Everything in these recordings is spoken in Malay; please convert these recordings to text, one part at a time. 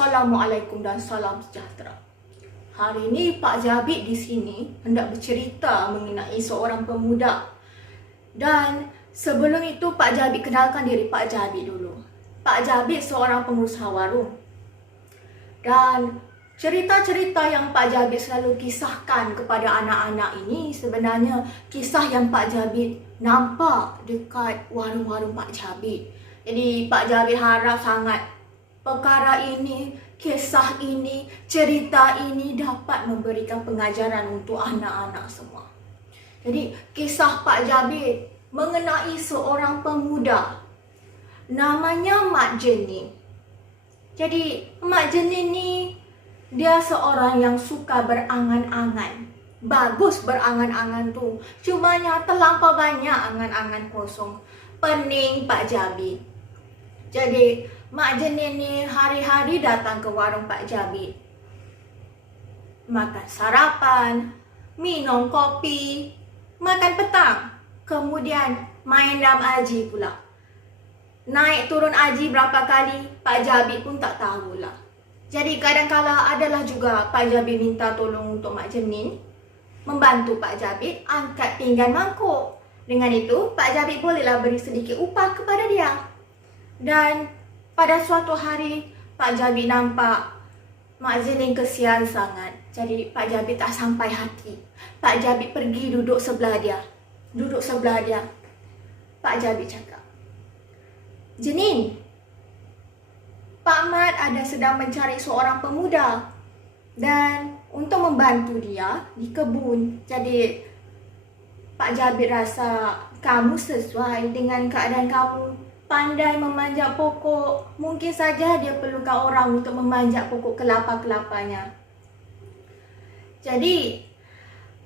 Assalamualaikum dan salam sejahtera. Hari ini Pak Jabir di sini hendak bercerita mengenai seorang pemuda. Dan sebelum itu Pak Jabir kenalkan diri Pak Jabir dulu. Pak Jabir seorang pengusaha warung. Dan cerita-cerita yang Pak Jabir selalu kisahkan kepada anak-anak ini sebenarnya kisah yang Pak Jabir nampak dekat warung-warung Pak Jabir. Jadi Pak Jabir harap sangat perkara ini, kisah ini, cerita ini dapat memberikan pengajaran untuk anak-anak semua. Jadi kisah Pak Jabir mengenai seorang pemuda namanya Mak Jenin. Jadi Mak Jenin ni dia seorang yang suka berangan-angan. Bagus berangan-angan tu. Cumanya terlampau banyak angan-angan kosong. Pening Pak Jabir. Jadi Mak Jenin ni hari-hari datang ke warung Pak Jabir. Makan sarapan, minum kopi, makan petang. Kemudian main dalam aji pula. Naik turun aji berapa kali, Pak Jabir pun tak tahulah. Jadi kadang-kala adalah juga Pak Jabir minta tolong untuk Mak Jenin membantu Pak Jabir angkat pinggan mangkuk. Dengan itu, Pak Jabir bolehlah beri sedikit upah kepada dia. Dan pada suatu hari, Pak Jabir nampak Mak Jenin kesian sangat. Jadi Pak Jabir tak sampai hati. Pak Jabir pergi duduk sebelah dia. Pak Jabir cakap, "Jenin, Pak Mat ada sedang mencari seorang pemuda dan untuk membantu dia di kebun. Jadi Pak Jabir rasa kamu sesuai dengan keadaan kamu. Pandai memanjat pokok. Mungkin saja dia perlukan orang untuk memanjat pokok kelapa-kelapanya." Jadi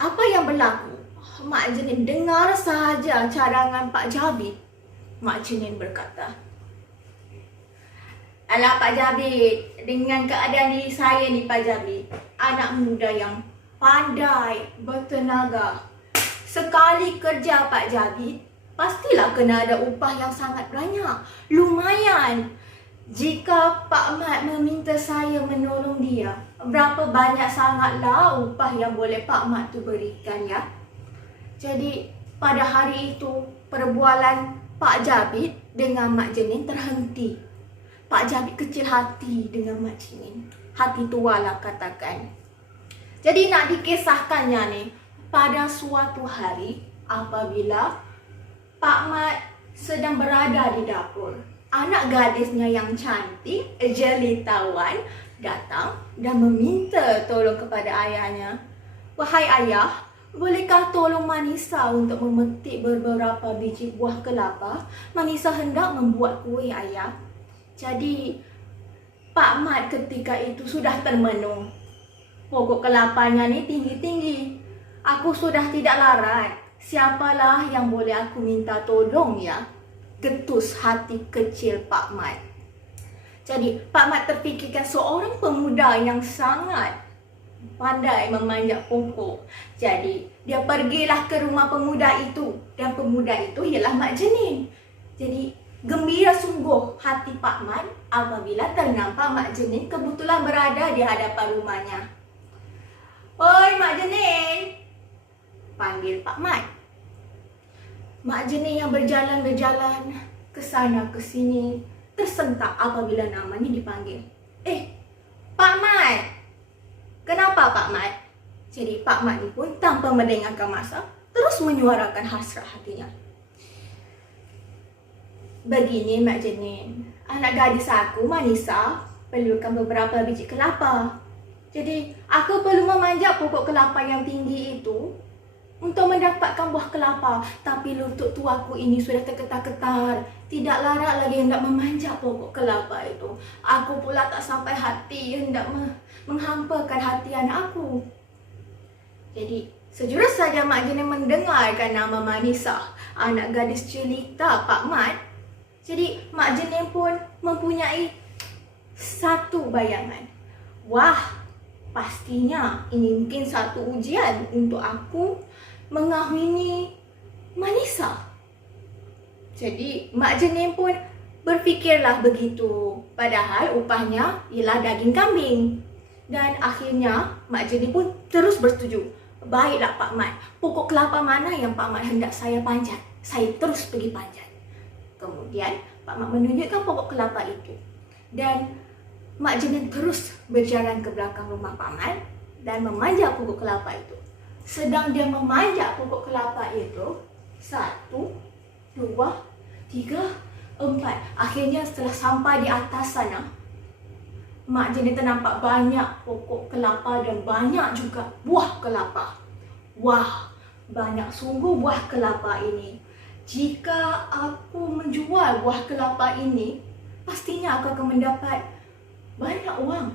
apa yang berlaku? Mak Jenin dengar sahaja cadangan Pak Jabir. Mak Jenin berkata, "Alah Pak Jabir, dengan keadaan diri saya ni Pak Jabir, anak muda yang pandai, bertenaga. Sekali kerja Pak Jabir, pastilah kena ada upah yang sangat banyak. Lumayan. Jika Pak Mat meminta saya menolong dia, berapa banyak sangatlah upah yang boleh Pak Mat tu berikan ya." Jadi pada hari itu, perbualan Pak Jabir dengan Mak Jenin terhenti. Pak Jabir kecil hati dengan Mak Jenin. Hati tua lah katakan. Jadi nak dikisahkannya ni, pada suatu hari apabila Pak Mat sedang berada di dapur, anak gadisnya yang cantik, jelitawan, datang dan meminta tolong kepada ayahnya. "Wahai ayah, bolehkah tolong Manisa untuk memetik beberapa biji buah kelapa? Manisa hendak membuat kuih ayah." Jadi Pak Mat ketika itu sudah termenung. Pokok kelapanya ni tinggi-tinggi. Aku sudah tidak larat. Siapalah yang boleh aku minta tolong ya? Getus hati kecil Pak Mat. Jadi Pak Mat terfikirkan seorang pemuda yang sangat pandai memanjat pokok. Jadi dia pergilah ke rumah pemuda itu. Dan pemuda itu ialah Mak Jenin. Jadi gembira sungguh hati Pak Mat apabila ternampak Mak Jenin kebetulan berada di hadapan rumahnya. "Oi Mak Jenin," panggil Pak Mat. Mak Jenin yang berjalan-berjalan ke sana ke sini tersentak apabila namanya dipanggil. Pak Mat! Kenapa Pak Mat?" Jadi Pak Mat ni pun tanpa mendengarkan masa terus menyuarakan hasrat hatinya. "Begini Mak Jenin, anak gadis aku Manisa perlukan beberapa biji kelapa. Jadi aku perlu memanjat pokok kelapa yang tinggi itu untuk mendapatkan buah kelapa. Tapi lutut tuaku ini sudah terketar-ketar, tidak larat lagi hendak memanjat pokok kelapa itu. Aku pula tak sampai hati hendak menghampakan hati anak aku." Jadi sejurus saja Mak Jenin mendengarkan nama Manisa, anak gadis jelita Pak Mat. Jadi Mak Jenin pun mempunyai satu bayangan. Wah, pastinya ini mungkin satu ujian untuk aku mengahwini Manisa. Jadi Mak Jenin pun berfikirlah begitu. Padahal upahnya ialah daging kambing. Dan akhirnya Mak Jenny pun terus bersetuju. Baiklah Pak Mat, pokok kelapa mana yang Pak Mat hendak saya panjat? Saya terus pergi panjat. Kemudian Pak Mat menunjukkan pokok kelapa itu. Dan Mak Jenny terus berjalan ke belakang rumah Pak Mat dan memanjat pokok kelapa itu. Sedang dia memanjat pokok kelapa itu, 1, 2, 3, 4. Akhirnya setelah sampai di atas sana, Mak Jenny ternampak banyak pokok kelapa dan banyak juga buah kelapa. Wah, banyak sungguh buah kelapa ini. Jika aku menjual buah kelapa ini, pastinya aku akan mendapat banyak uang.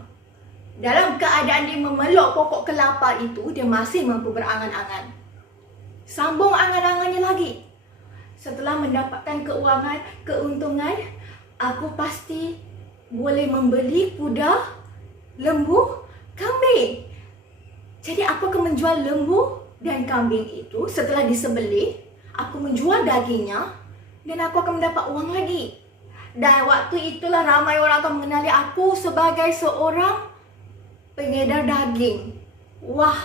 Dalam keadaan dia memeluk pokok kelapa itu, dia masih mampu berangan-angan. Sambung angan-angannya lagi. Setelah mendapatkan keuntungan, aku pasti boleh membeli kuda, lembu, kambing. Jadi aku akan menjual lembu dan kambing itu. Setelah disembelih, aku menjual dagingnya dan aku akan mendapat uang lagi. Dan waktu itulah ramai orang akan mengenali aku sebagai seorang pengedar daging. Wah,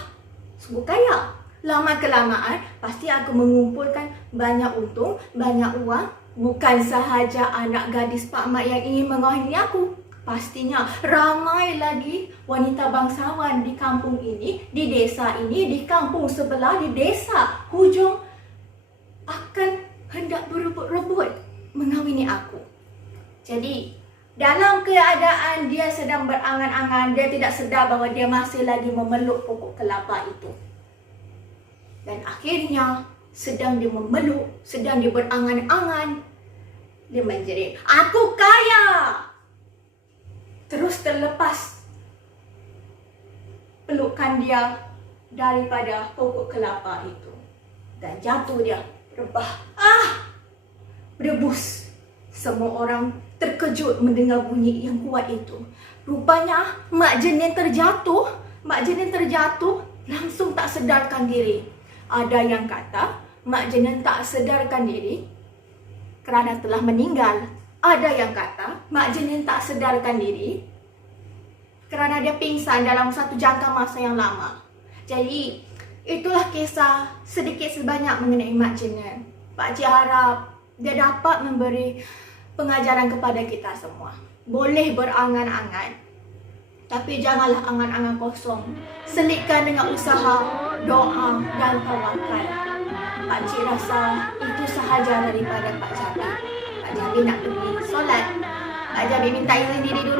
sungguh kaya. Lama-kelamaan, pasti aku mengumpulkan banyak untung, banyak uang. Bukan sahaja anak gadis Pak Mat yang ingin mengawini aku. Pastinya ramai lagi wanita bangsawan di kampung ini, di desa ini, di kampung sebelah, di desa hujung akan hendak berebut-rebut mengawini aku. Jadi, dalam keadaan dia sedang berangan-angan, dia tidak sedar bahawa dia masih lagi memeluk pokok kelapa itu. Dan akhirnya, sedang dia memeluk, sedang dia berangan-angan, dia menjerit, "Aku kaya!" Terus terlepas pelukan dia daripada pokok kelapa itu. Dan jatuh dia, rebah. Berdebus. Semua orang terkejut mendengar bunyi yang kuat itu. Rupanya Mak Jenny terjatuh. Mak Jenny terjatuh, langsung tak sedarkan diri. Ada yang kata Mak Jenny tak sedarkan diri kerana telah meninggal. Ada yang kata Mak Jenny tak sedarkan diri kerana dia pingsan dalam satu jangka masa yang lama. Jadi, itulah kisah sedikit sebanyak mengenai Mak Jenny. Pak Cik harap dia dapat memberi pengajaran kepada kita semua. Boleh berangan-angan, tapi janganlah angan-angan kosong. Selitkan dengan usaha, doa dan tawakal. Pak Cik rasa itu sahaja daripada Pak Jabi. Pak Jabi nak pergi solat. Pak Jabi minta izin diri dulu.